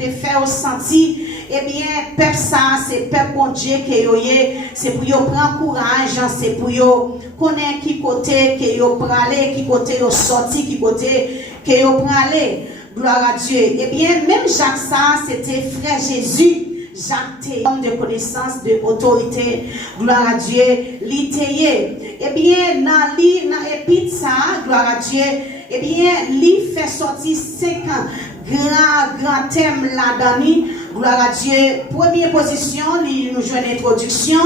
te faire sentir, eh bien, peuple ça, c'est peuple bon Dieu qui c'est pour yo prendre courage, c'est pour yo connaître qui côté que yo praler, qui côté yo sorti, qui côté que yo praler. Gloire à Dieu. Eh bien, même Jacques ça, c'était frère Jésus. Jacques était homme de connaissance, de autorité. Gloire à Dieu. L'itayé. Eh bien, dans l'épître ça, gloire à Dieu. Eh bien, lui fait sortir 5 grands thèmes là-dedans. Gloire à Dieu. Première position, nous jouons une introduction.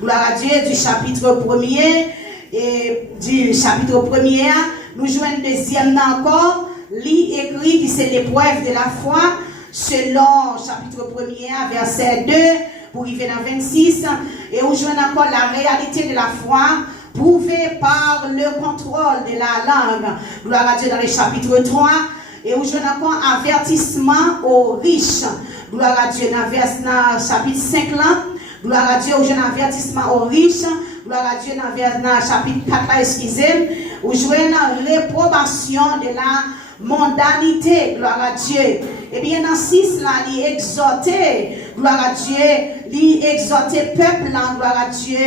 Gloire à Dieu du chapitre 1er. Et du chapitre 1er, nous jouons une deuxième encore. Lit écrit qui c'est l'épreuve de la foi selon chapitre 1er verset 2 pour arriver dans 26 et on joue encore la réalité de la foi prouvée par le contrôle de la langue. Gloire à Dieu dans le chapitre 3 et on joue encore avertissement aux riches. Gloire à Dieu dans le chapitre 5 là. Gloire à Dieu on joue un avertissement aux riches. Gloire à Dieu dans le chapitre 4 là, excusez, on joue une réprobation de la mondanité, gloire à Dieu. Et bien dans 6 là, il exhortait, gloire à Dieu, il exhortait peuple là, gloire à Dieu,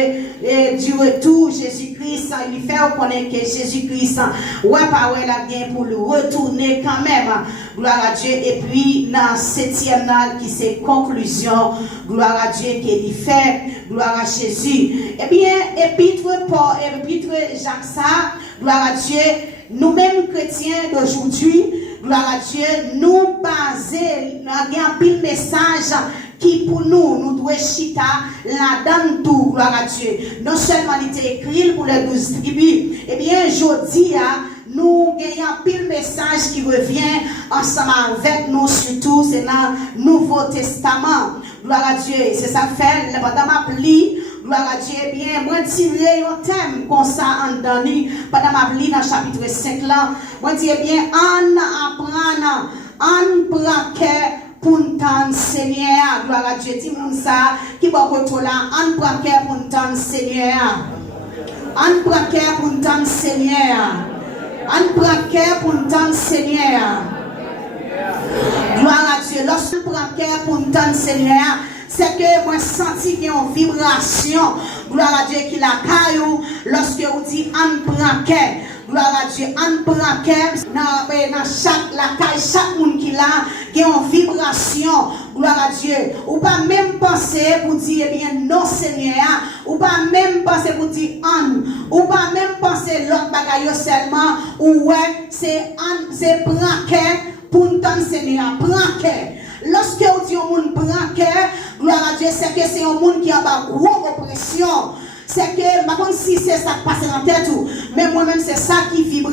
et du retour Jésus-Christ, il fait reconnaître que Jésus-Christ, ouais, pas ouais, la bien pour le retourner quand même, gloire à Dieu. Et puis dans 7e là, qui c'est conclusion, gloire à Dieu, qu'il fait, gloire à Jésus. Et bien, épître Jacques ça, gloire à Dieu. Nous-mêmes chrétiens d'aujourd'hui, gloire à Dieu, nous basons, nous avons un pile message qui pour nous doit chita là-dedans tout, gloire à Dieu. Non seulement il était écrit pour les 12 tribus, et bien aujourd'hui, nous gagnons un pile message qui revient ensemble avec nous, surtout c'est dans le Nouveau Testament. Gloire à Dieu, c'est ça fait, pendant ma pli, gloire à Dieu, eh bien, moi tirer un thème comme ça en dedans, pendant ma pli dans le chapitre 5 là, moi dis, eh bien, on apprend, on prend pour entendre Seigneur, gloire à Dieu, dis-moi ça, qui va côté là, on prend pour entendre Seigneur, on prend pour entendre Seigneur, on prend pour entendre Seigneur. Gloire à Dieu. Lorsqu'on prend cœur pour entendre Seigneur, c'est que moi senti qu'il y a une vibration. Gloire à Dieu qui la caillou. Lorsque vous dites on prend cœur. Gloire à Dieu. On prend cœur. Dans chaque monde qui l'a, il y a une vibration. Gloire à Dieu. Ou pas même penser pour dire eh bien non Seigneur. Ou pas même penser pour dire on. Ou pas même penser l'autre bagaille seulement. Ou ouais, c'est prend cœur. Pour entendre Seigneur, prends cœur. Lorsque on dit au monde prend cœur, gloire à Dieu, c'est que c'est un monde qui a une grosse oppression. C'est que, par contre, si c'est ça qui passe dans la tête, mais moi-même, c'est ça qui vibre.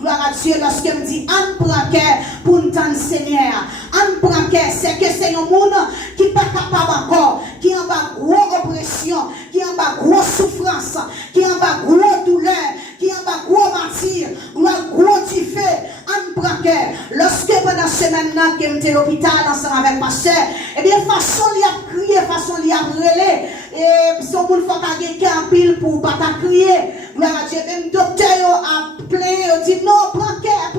Gloire à Dieu, lorsque me dit, on prend cœur pour entendre Seigneur. On prend cœur, c'est que c'est un monde qui n'est pas capable encore, qui a une grosse oppression, qui a une grosse souffrance, qui a une grosse douleur, qui a une grosse martyr, gros du feu. On prend cœur. Lorsque pendant ce semaine-là, que j'étais à l'hôpital ensemble avec ma soeur, eh bien, façon il a crié, façon il a brûlé. Et son monde faut qu'il en pile pour pas crier. Gloire à Dieu. Même docteur a plaint, il dit non, prends cœur.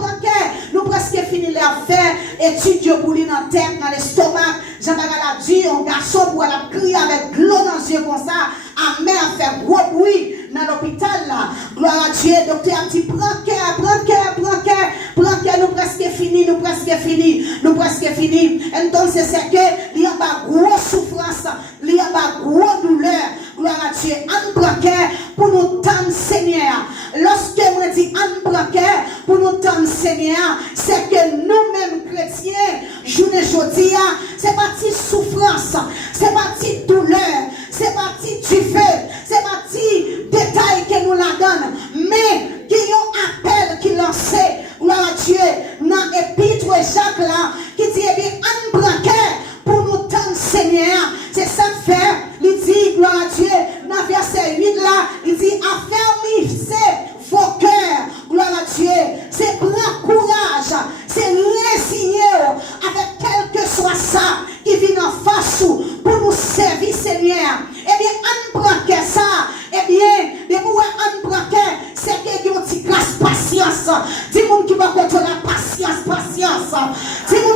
Nous presque fini l'affaire. Étude pour lui dans la tête, dans l'estomac. Jean-Baptiste a dit, un garçon pour aller crier avec l'eau dans les yeux comme ça. À mère fait gros bruit dans l'hôpital là. Gloire à Dieu. Docteur a dit, prends cœur. Nous presque fini. Et donc c'est que il y a une grosse souffrance, il y a une grosse douleur. Gloire à Dieu. On prend cœur pour nous tendre Seigneur. Lorsque moi dis on prend cœur pour nous tendre Seigneur, c'est que nous-mêmes chrétiens, journée aujourd'hui, c'est parti souffrance, c'est parti douleur, c'est parti du feu, c'est parti détail que nous la donne. Mais il y a un appel qui lançait, gloire à Dieu, dans l'épître Jacques là, qui dit, eh bien, on prend cœur pour nous tendre Seigneur. C'est ça que fait, il dit, gloire à Dieu, dans verset 8 là, il dit, affermissez vos cœurs, gloire à Dieu, c'est prendre courage, c'est résigner avec quel que soit ça qui vient en face pour nous servir Seigneur. Eh bien, on prend que ça, eh bien, de vous on prend que c'est que y a une petite classe patience. Dis-moi qui va contre la patience. Dis-moi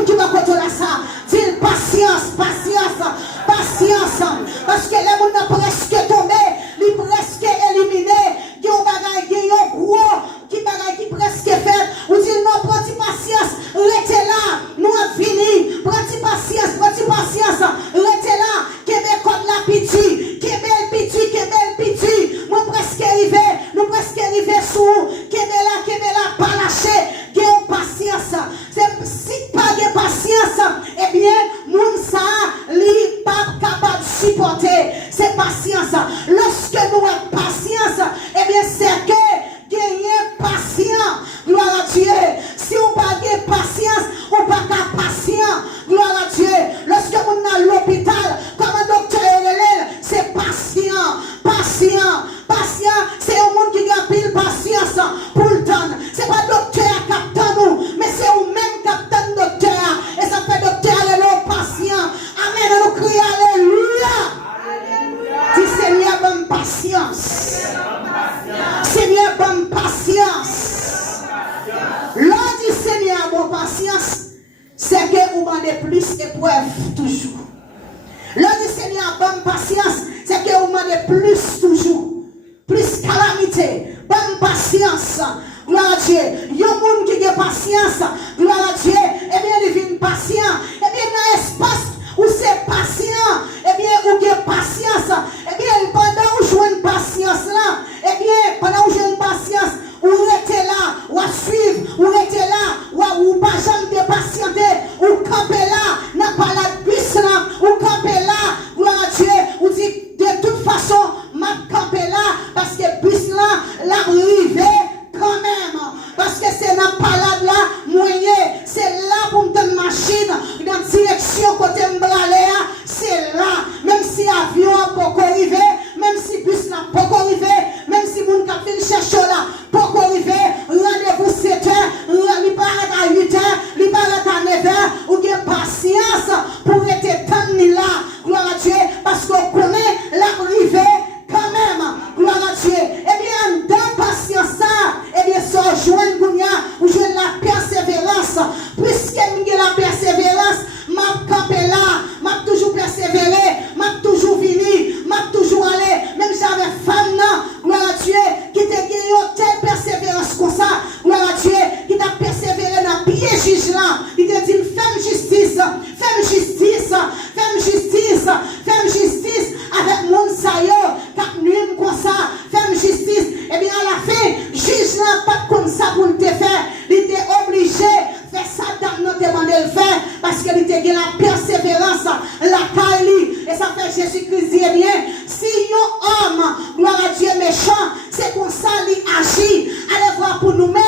vous demandez plus d'épreuves toujours. Le Seigneur bonne patience, c'est que vous demandez plus toujours. Plus calamité, bonne patience. Gloire à Dieu. Il y a un monde qui a patience. Gloire à Dieu. Eh bien, il vient patient. Eh bien, dans l'espace où c'est patient, eh bien, où il y a patience, eh bien, pendant où je joue une patience là, eh bien, pendant où j'ai une patience, ou restez là, ou suivre, ou restez là, ou pas jamais de patienter, ou camper là, n'a pas la bus là, ou camper là, gloire à Dieu, ou dit de toute façon, m'a camper là, parce que bus là, l'arrivée quand même, parce que c'est la palade là, moyen, c'est là pour me donner machine, dans direction côté m'braler, c'est là, même si avion n'a pas arrivé, même si bus n'a pas arrivé, même si mon capitaine cherche là, pas arrivé, rendez-vous 7 heures, il paraît à 8 heures, il paraît à 9 heures, ou bien patience pour être tanné là, gloire à Dieu, parce qu'on connaît l'arrivée quand même, gloire à Dieu. Eh bien, dans patience ça, eh bien, ça joindre ou joindre la persévérance, puisque nous avons la persévérance, m'a campé là, m'a toujours persévéré, m'a toujours venu, m'a toujours allé, même j'avais femme là, gloire à Dieu, qui t'a gagné telle persévérance comme ça, gloire à Dieu, qui t'a persévéré dans le pied juge là, il t'a dit fais justice, fais justice, fais justice, fais justice avec mon saillot, cap nuit comme ça, fais justice, et bien à la fin, juge là pas comme ça pour te faire, il était obligé faire ça dans notre demandé le faire, parce qu'il était gagné la persévérance, la caille, et ça fait Jésus-Christ dit bien, si un homme, gloire à Dieu méchant, c'est comme ça il agit, allez voir pour nous-mêmes,